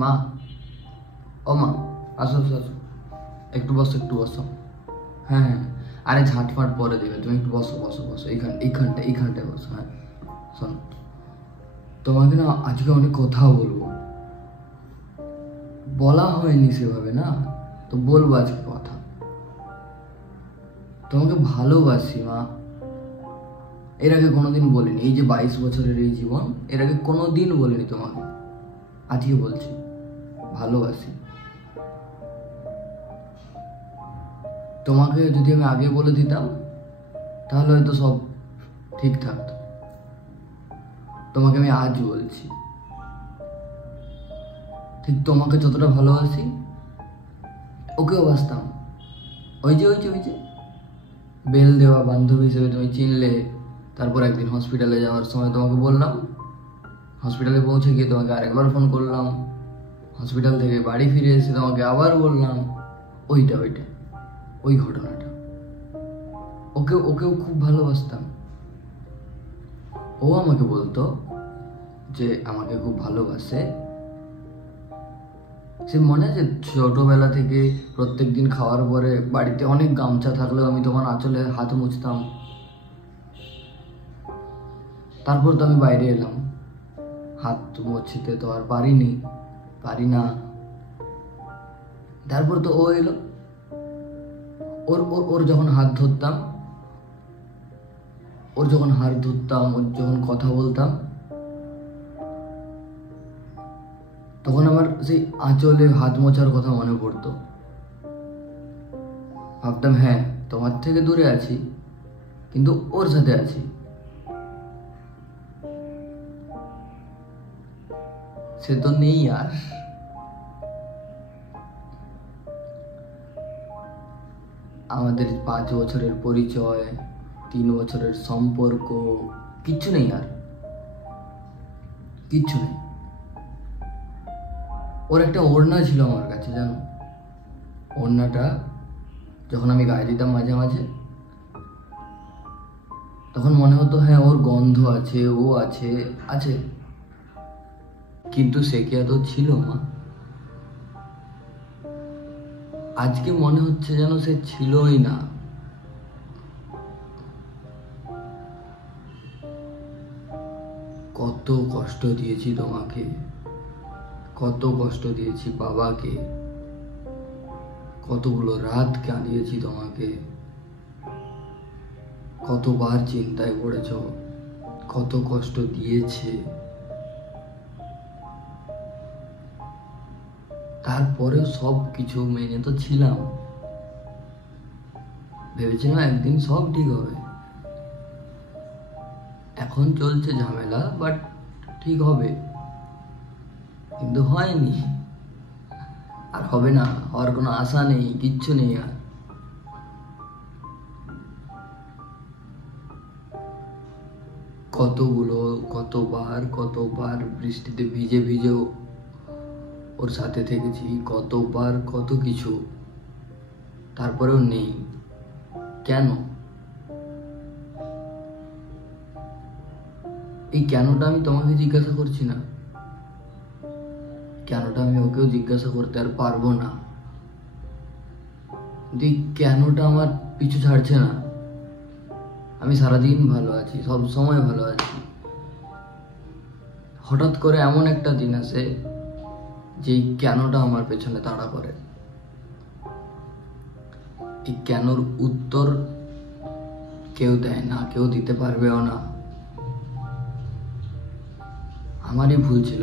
মা, ও মা, আসো আসো আসো, একটু বসো একটু বসো। হ্যাঁ হ্যাঁ, আরে ঝাঁটফাট পরে দেবে, তুমি একটু বসো বসো বসো, এইখানটায় বসো। হ্যাঁ শোনো, তোমাকে না আজকে অনেক কথা বলবো, বলা হয়নি সেভাবে না, তো বলবো আজকে কথা। তোমাকে ভালোবাসি মা, এর আগে কোনোদিন বলিনি, এই যে 22 বছরের এই জীবন, এর আগে কোনোদিন বলিনি তোমাকে, আজকে বলছি ভালোবাসি। তোমাকে যদি আমি আগে বলে দিতাম তাহলে হয়তো সব ঠিক থাকতো। তোমাকে আমি আজ বলছি, ঠিক তোমাকে যতটা ভালোবাসি ওকেও বাসতাম। ওই যে বেল দেওয়া বান্ধবী হিসেবে তুমি চিনলে, তারপর একদিন হসপিটালে যাওয়ার সময় তোমাকে বললাম, হসপিটালে পৌঁছে গিয়ে তোমাকে আরেকবার ফোন করলাম, হসপিটাল থেকে বাড়ি ফিরে এসে তোমাকে আবার বললাম, ওইটা ওই ঘটনাটা। ওকেও খুব ভালোবাসতাম। ও আমাকে বলতো যে আমাকে খুব ভালোবাসে। সে মনে আছে ছোটবেলা থেকে প্রত্যেক দিন খাওয়ার পরে বাড়িতে অনেক গামছা থাকলেও আমি তোমার আঁচলে হাত মুছতাম। তারপর তো আমি বাইরে এলাম, হাত মুছতে তো আর পারি না। তারপর তো ও এলো, ওর যখন হাত ধরতাম, ওর যখন কথা বলতাম, তখন আমার সেই আঁচলে হাত মোছার কথা মনে পড়তো। ভাবতাম হ্যাঁ, তোমার থেকে দূরে আছি কিন্তু ওর সাথে আছি। সে তো নেই আর। আমাদের 5 বছরের পরিচয়, 3 বছরের সম্পর্ক, কিচ্ছু নেই আর, কিচ্ছু নেই। ওর একটা ওড়না ছিল আমার কাছে, জানো, ওড়নাটা যখন আমি গায়ে দিতাম মাঝে মাঝে, তখন মনে হতো হ্যাঁ ওর গন্ধ আছে, ও আছে, কিন্তু সে কি এত ছিল মা? আজকে মনে হচ্ছে যেন সে ছিলই না। কত কষ্ট দিয়েছি তোমাকে, কত কষ্ট দিয়েছি বাবাকে, কতগুলো রাত কাঁদিয়েছি তোমাকে, কতবার চিন্তায় পড়েছ, কত কষ্ট দিয়েছে। তারপরেও সব কিছু মেনে তো ছিলাম, ভেবেছিলাম একদিন সব ঠিক হবে। এখন চলছে ঝামেলা, বাট ঠিক হবে, কিন্তু হয়নি, আর হবে না, হওয়ার কোনো আশা নেই, কিচ্ছু নেই আর। কতবার বৃষ্টিতে ভিজে ওর সাথে থেকেছি, কতবার কত কিছু, তারপরেও নেই। কেন? এই কেনটা আমি তোমাকে জিজ্ঞাসা করছি না, কেনটা আমি ওকেও জিজ্ঞাসা করতে আর পারবো না। কিন্তু এই কেনটা আমার পিছু ছাড়ছে না। আমি সারাদিন ভালো আছি, সব সময় ভালো আছি, হঠাৎ করে এমন একটা দিন আসে যে কেনটা আমার পেছনে তাড়া করে। এই কেনর উত্তর কেউ দেয় না, কেউ দিতে পারবেও না। আমারই ভুল ছিল,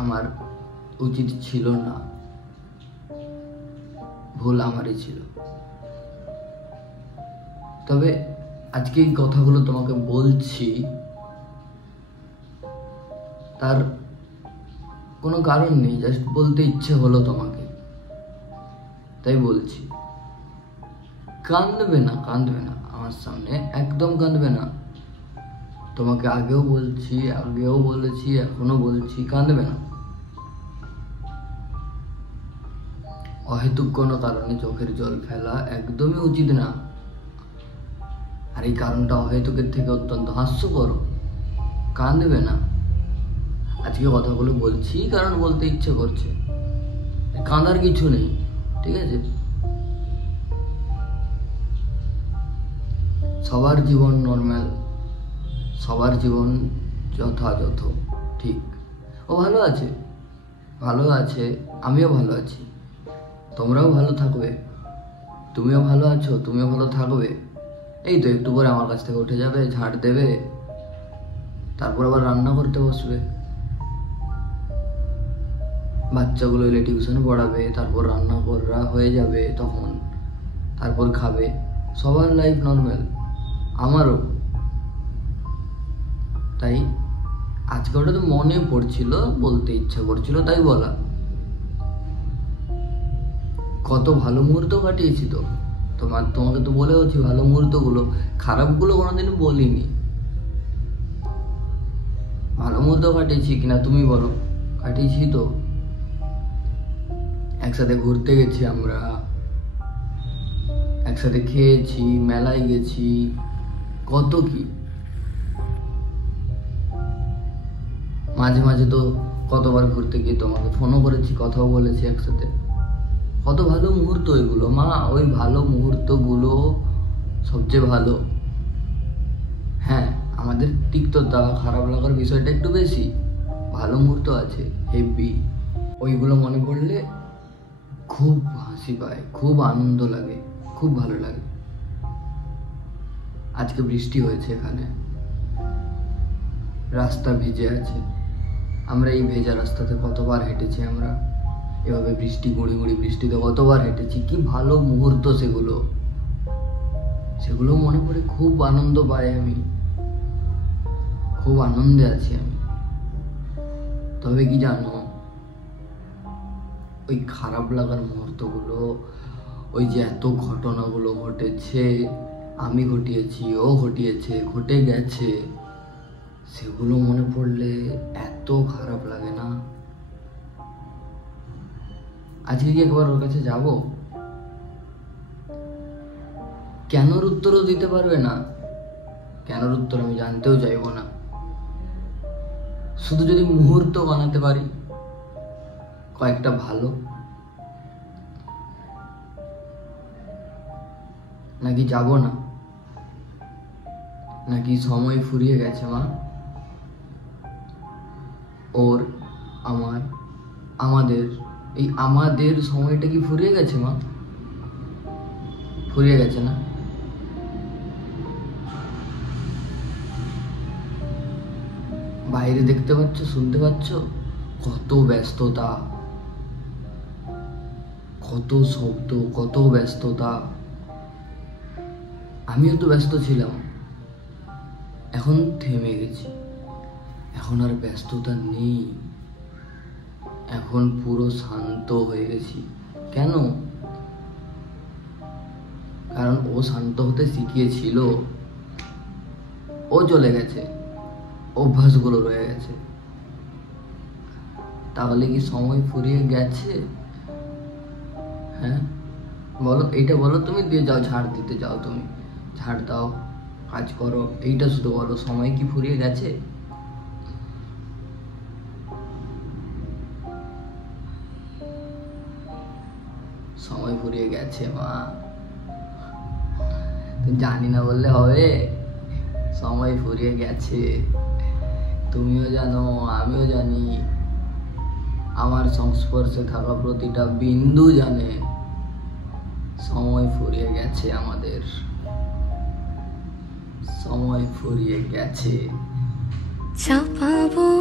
আমার উচিত ছিল না, ভুল আমারই ছিল। তবে আজকে এই কথাগুলো তোমাকে বলছি, তার কোনো কারণ নেই, জাস্ট বলতে ইচ্ছে হলো তোমাকে, তাই বলছি। কাঁদবে না আমার সামনে, একদম কাঁদবে না। তোমাকে আগেও বলেছি, এখনো বলছি, কাঁদবে না। অহেতুক কোনো কারণে চোখের জল ফেলা একদমই উচিত না। আর এই কারণটা অহেতুকের থেকে অত্যন্ত হাস্যকর। কাঁদবে না, আজকে কথাগুলো বলছি কারণ বলতে ইচ্ছে করছে, কাঁদার কিছু নেই, ঠিক আছে? সবার জীবন নর্মাল, সবার জীবন যথাযথ, ঠিক। ও ভালো আছে, ভালো আছে, আমিও ভালো আছি, তোমরাও ভালো থাকবে, তুমিও ভালো আছো, তুমিও ভালো থাকবে। এই তো একটু পরে আমার কাছ থেকে উঠে যাবে, ঝাড় দেবে, তারপর আবার রান্না করতে বসবে, বাচ্চাগুলো এলে টিউশন পড়াবে, তারপর রান্না করা হয়ে যাবে তখন, তারপর খাবে। সবার লাইফ নর্মাল, আমারও। তাই আজকে ওটা তো মনে পড়ছিল, বলতে ইচ্ছা করছিল, তাই বলা। কত ভালো মুহূর্ত কাটিয়েছি তো, তোমাকে তো বলেওছি ভালো মুহূর্তগুলো, খারাপগুলো কোনোদিন বলিনি। ভালো মুহূর্ত কাটিয়েছি কিনা তুমি বলো? কাটিয়েছি তো। একসাথে ঘুরতে গেছি আমরা, একসাথে খেয়েছি, মেলায় গেছি, কত কি। মাঝে মাঝে তো কতবার ঘুরতে গিয়ে তোমাকে ফোনও করেছি, কথাও বলেছি একসাথে। কত ভালো মুহূর্ত এগুলো মা, ওই ভালো মুহূর্তগুলো সবচেয়ে ভালো। হ্যাঁ, আমাদের তিক্ততা, খারাপ লাগার বিষয়টা একটু বেশি, ভালো মুহূর্ত আছে হেভি। ওইগুলো মনে পড়লে খুব হাসি পায়, খুব আনন্দ লাগে, খুব ভালো লাগে। আজকে বৃষ্টি হয়েছে এখানে, রাস্তা ভিজে আছে। আমরা এই ভেজা রাস্তাতে কতবার হেঁটেছি, আমরা এভাবে বৃষ্টি, গুঁড়ি গুঁড়ি বৃষ্টিতে কতবার হেঁটেছি। কি ভালো মুহূর্ত সেগুলো, সেগুলো মনে পড়ে খুব আনন্দ পাই আমি, খুব আনন্দে আছি আমি। তবে কি জানো, ওই খারাপ লাগার মুহূর্তগুলো, ওই যে এত ঘটনাগুলো ঘটেছে, আমি ঘটিয়েছি, ও ঘটিয়েছে, ঘটে গেছে, সেগুলো মনে পড়লে এত খারাপ লাগে না। আজকে কি একবার ওর কাছে যাব? কেনর উত্তরও দিতে পারবে না, কেনর উত্তর আমি জানতেও চাইবো না। শুধু যদি মুহূর্ত বানাতে পারি কয়েকটা ভালো, নাকি যাব না, নাকি সময় ফুরিয়ে গেছে মা? ওর, আমার, আমাদের, এই আমাদের সময়টা কি ফুরিয়ে গেছে মা? ফুরিয়ে গেছে না? বাইরে দেখতে পাচ্ছ, শুনতে পাচ্ছ কত ব্যস্ততা, কত শব্দ, কত ব্যস্ততা। আমিও তো ব্যস্ত ছিলাম, এখন থেমে গেছি, এখন আর ব্যস্ততা নেই, এখন পুরো শান্ত হয়ে গেছি। কেন? কারণ ও শান্ত হতে শিখিয়েছিল, ও চলে গেছে, অভ্যাসগুলো রয়ে গেছে। তাহলে কি সময় ফুরিয়ে গেছে? হ্যাঁ বলো, এইটা বলো। তুমি দিয়ে যাও, ঝাড় দিতে যাও, তুমি ঝাড় দাও, কাজ করো, এইটা শুধু বলো, সময় কি ফুরিয়ে গেছে? সময় ফুরিয়ে গেছে মা, তুমি জানি না বললে হবে, সময় ফুরিয়ে গেছে। তুমিও জানো, আমিও জানি, আমার সংস্পর্শে থাকা প্রতিটা বিন্দু জানে সময় ফুরিয়ে গেছে, আমাদের সময় ফুরিয়ে গেছে। চাপাবো